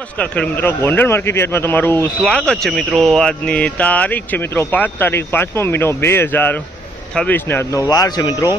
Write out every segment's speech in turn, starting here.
નમસ્કાર ખેડૂત મિત્રો, ગોંડલ માર્કેટ યાર્ડમાં તમારું સ્વાગત છે મિત્રો। આજની તારીખ છે મિત્રો 5 તારીખ 5મો મહિનો 2026 ને આજનો વાર છે મિત્રો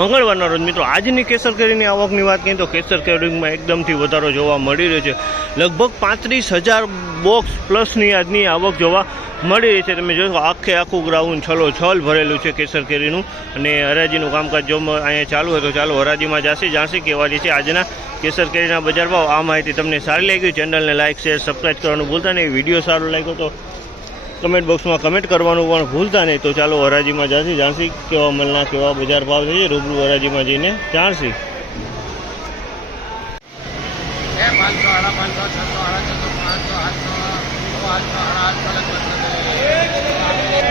મંગળવારના રોજ। મિત્રો આજની કેસર કેરીની આવકની વાત કરીએ તો કેસર કેરીમાં એકદમથી વધારો જોવા મળી રહ્યો છે। લગભગ 35,000 બોક્સ પ્લસની આજની આવક જોવા મળી રહી છે। તમે જોશો આખું ગ્રાઉન્ડ છલોછલ ભરેલું છે કેસર કેરીનું। અને હરાજીનું કામકાજ જો અહીંયા ચાલુ હોય તો ચાલો હરાજીમાં જાણસી કેવા છે આજના કેસર કેરીના બજાર ભાવ। આ માહિતી તમને સારી લાગી, ચેનલને લાઇક શેર સબસ્ક્રાઈબ કરવાનું ભૂલતા નહીં। વિડીયો સારો લાગ્યો તો કમેન્ટ બોક્સમાં કમેન્ટ કરવાનું પણ ભૂલતા નહીં। તો ચાલો હરાજીમાં જાણસી કેવા મલના કેવા બજાર ભાવ છે, રૂબરૂ હરાજીમાં જઈને જાણસી।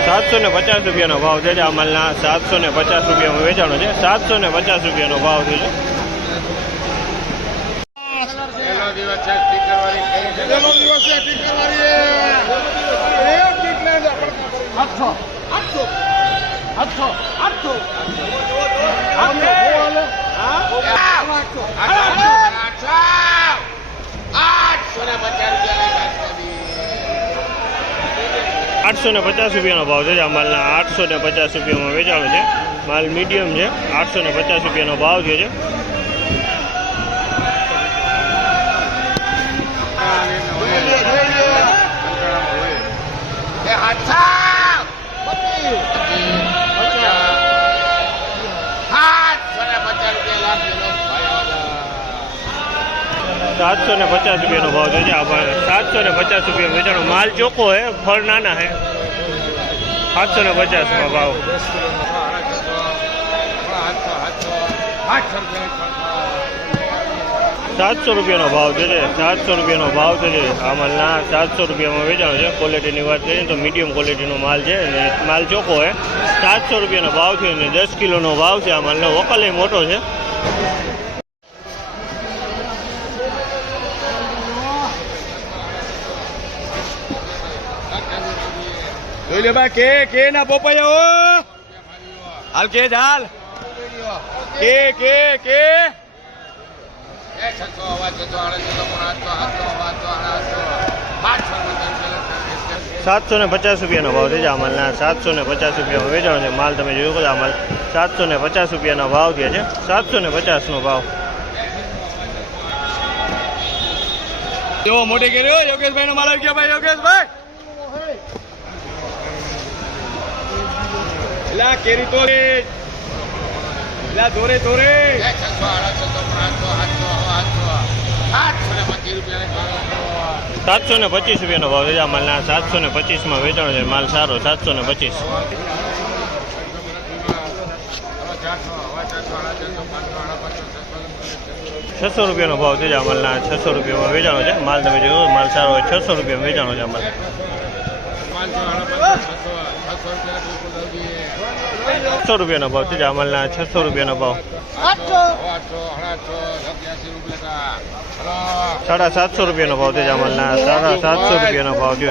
750 રૂપિયાનો ભાવ છે। આ માલના 750 રૂપિયામાં વેચાણો છે। 750 રૂપિયાનો ભાવ છે। 850 રૂપિયાનો ભાવ છે। આ માલના 850 રૂપિયામાં વેચાણો છે। માલ મીડિયમ છે। 850 રૂપિયાનો ભાવ છે। 750 રૂપિયાનો ભાવ છે। આ 750 રૂપિયા વેચાણો। માલ ચોખ્ખો હે, ફળ નાના હે। 750 ભાવ। 700 રૂપિયાનો ભાવ છે। 700 રૂપિયાનો ભાવ છે। આ માલના 700 રૂપિયામાં વેચાણો છે। ક્વોલિટીની વાત કરીએ તો મીડિયમ ક્વોલિટીનો માલ છે અને માલ ચોખ્ખો હે। 700 રૂપિયાનો ભાવ છે અને 10 કિલોનો ભાવ છે। આ માલનો વકલ મોટો છે। જોઈ લે ભાઈ કે ના પોપાયો હાલ કે હાલ કે 750 રૂપિયાનો ભાવ છે। આ માલના 750 રૂપિયામાં વેચાણો છે। માલ તમે જોયો છો, આ માલ 750 રૂપિયાના ભાવ થયા છે। 750 નો ભાવ। જો મોટે કર્યો યોગેશભાઈ નો માલ આવી ગયો ભાઈ। યોગેશભાઈ લા કેરી તો લા દોરે 725 રૂપિયાનો ભાવ છે। આ માલના 725 માં વેચાણો છે। માલ સારો 725। 600 રૂપિયાનો ભાવ છે। આ માલના 600 રૂપિયામાં વેચાણો છે। માલ તમે જોયો, માલ સારો હોય। 600 રૂપિયામાં વેચાણો છે। માલ 600 રૂપિયાનો ભાવ છે। આ માલના 600 રૂપિયાનો ભાવ। 750 રૂપિયાનો ભાવ છે। આ માલના 750 રૂપિયાનો ભાવ છે।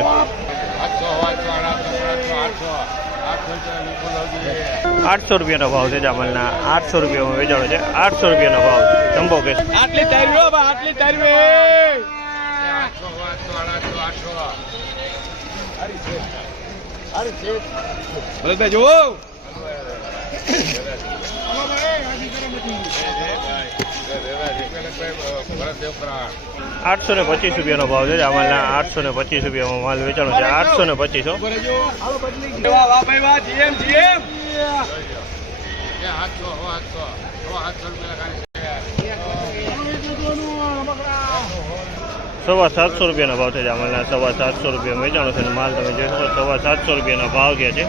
800 રૂપિયાનો ભાવ છે। આ માલના 800 રૂપિયામાં વેચાણો છે। 800 રૂપિયાનો ભાવ જમ્બો કેસ। આટલી તારીઓ બા આટલી તારીઓ ભરતભાઈ જો 825 રૂપિયાનો ભાવ છે। આ માલના 825 રૂપિયામાં માલ વેચાણો છે। 825। સવા 700 રૂપિયાનો ભાવ છે। આ માલના 750 રૂપિયા વેચાણો છે। માલ તમે જોશો 750 રૂપિયાના ભાવ થયા છે।